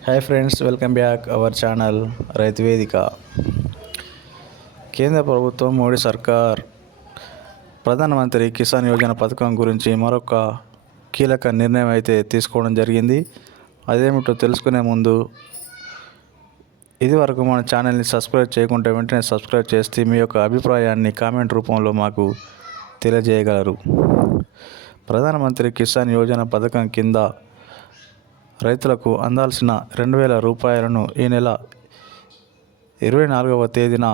Hi friends welcome back our channel Raithu Vedika కేంద్ర ప్రభుత్వం మోడీ సర్కార్ ప్రధానమంత్రి కిసాన్ యోజన పథకం గురించి మరొక కీలక నిర్ణయం అయితే తీసుకోవడం జరిగింది అదేమిటో తెలుసుకునే ముందు ఇదివరకు మన ఛానల్ని సబ్స్క్రైబ్ చేయకుంటే వెంటనే సబ్స్క్రైబ్ చేస్తే మీ యొక్క అభిప్రాయాన్ని కామెంట్ రూపంలో మాకు తెలియజేయగలరు ప్రధానమంత్రి కిసాన్ యోజన పథకం కింద రైతులకు అందాల్సిన రెండు వేల రూపాయలను ఈ నెల ఇరవై నాలుగవ తేదీన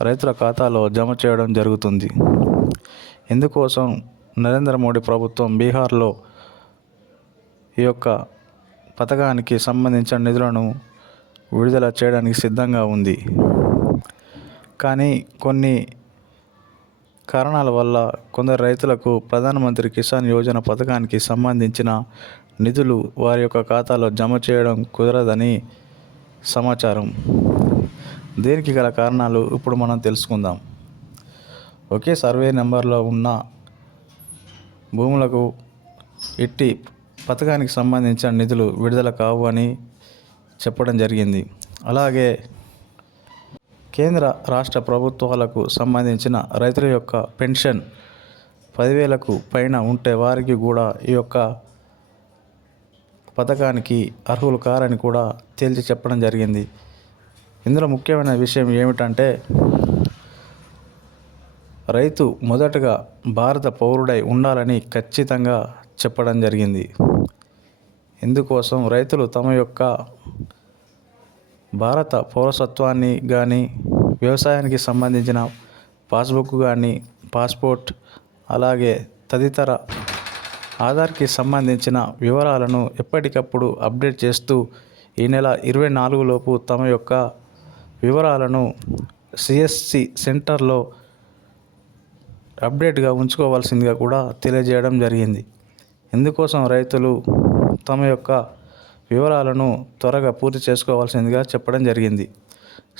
రైతుల ఖాతాలో జమ చేయడం జరుగుతుంది. ఇందుకోసం నరేంద్ర మోడీ ప్రభుత్వం బీహార్లో ఈ యొక్క పథకానికి సంబంధించిన నిధులను విడుదల చేయడానికి సిద్ధంగా ఉంది. కానీ కొన్ని కారణాల వల్ల కొందరు రైతులకు ప్రధానమంత్రి కిసాన్ యోజన పథకానికి సంబంధించిన నిధులు వారి యొక్క ఖాతాలో జమ చేయడం కుదరదని సమాచారం. దీనికి గల కారణాలు ఇప్పుడు మనం తెలుసుకుందాం. ఒకే సర్వే నెంబర్లో ఉన్న భూములకు ఇట్టి పథకానికి సంబంధించిన నిధులు విడుదల కావు అని చెప్పడం జరిగింది. అలాగే కేంద్ర రాష్ట్ర ప్రభుత్వాలకు సంబంధించిన రైతుల యొక్క పెన్షన్ పదివేలకు పైన ఉంటే వారికి కూడా ఈ యొక్క పథకానికి అర్హులు కారని కూడా తేల్చి చెప్పడం జరిగింది. ఇందులో ముఖ్యమైన విషయం ఏమిటంటే రైతు మొదటగా భారత పౌరుడై ఉండాలని ఖచ్చితంగా చెప్పడం జరిగింది. ఇందుకోసం రైతులు తమ యొక్క భారత పౌరసత్వాన్ని కానీ వ్యవసాయానికి సంబంధించిన పాస్బుక్ కానీ పాస్పోర్ట్ అలాగే తదితర ఆధార్కి సంబంధించిన వివరాలను ఎప్పటికప్పుడు అప్డేట్ చేస్తూ ఈ నెల ఇరవై నాలుగులోపు తమ యొక్క వివరాలను సిఎస్సి సెంటర్లో అప్డేట్గా ఉంచుకోవాల్సిందిగా కూడా తెలియజేయడం జరిగింది. ఇందుకోసం రైతులు తమ యొక్క వివరాలను త్వరగా పూర్తి చేసుకోవాల్సిందిగా చెప్పడం జరిగింది.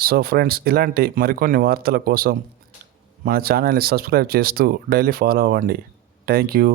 సో ఫ్రెండ్స్ ఇలాంటి మరికొన్ని వార్తల కోసం మన ఛానల్ని సబ్స్క్రైబ్ చేస్తూ డైలీ ఫాలో అవ్వండి. Thank you.